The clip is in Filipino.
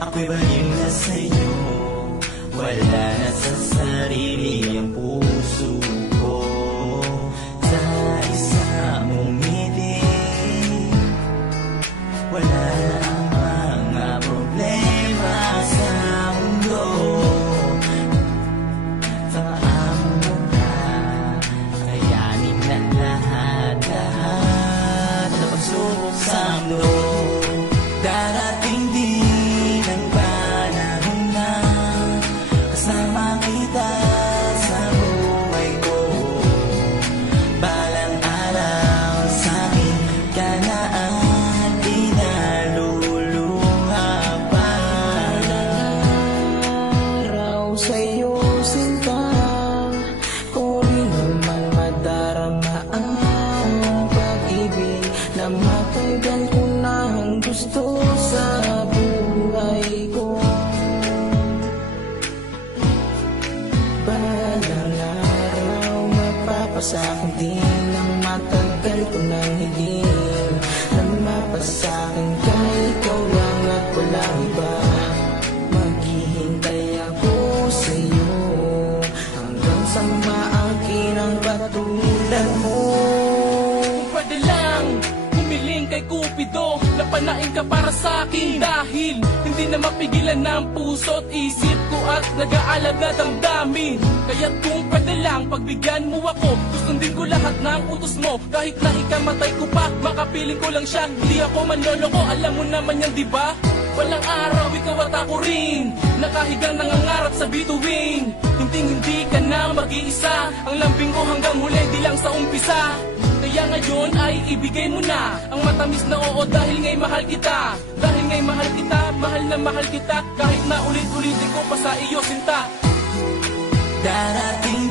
Ako'y baliw na sa'yo, wala na sa sarili ang puso ko. Sa isa mong ngiti, wala na ang mga problema sa mundo. Sa amo mo ka, kayanin na lahat na pagsubok sa mundo. Darating din ang panahon na kasama kita sa buhay ko. Balang araw sa'kin ka na at di naluluha pa. Araw sa'yo sinta, ko rin naman madarama ang pag-ibig na matagal ko nang gusto sa buhay ko. Balang araw mapapasakin din ang matagal ko nang hiling, na mapasakin ka, ikaw lang at walang iba. Maghihintay ako sa'yo hanggang sa maakin ang katulad mo. Pwede lang humiling kay Cupido, napanain ka para sa'kin, dahil hindi na mapigilan ng puso't isip ko at nag-aalab na damdamin. Kaya't kung pwede lang pagbigyan mo ako, susundin ko lahat ng utos mo. Kahit na ikamatay ko pa, makapiling ko lang siya, hindi ako manloloko, alam mo naman yan diba? Walang araw ikaw at ako rin, nakahigang nangangarap sa bituin. Hindi ka na mag-iisa, ang lambing ko hanggang huli, di lang sa umpisa. Kaya ngayon ay ibigay mo na ang matamis na oo, dahil ngay mahal kita. Dahil ngay mahal kita, mahal na mahal kita, kahit na ulit-ulitin ko pa sa iyo sinta. Darating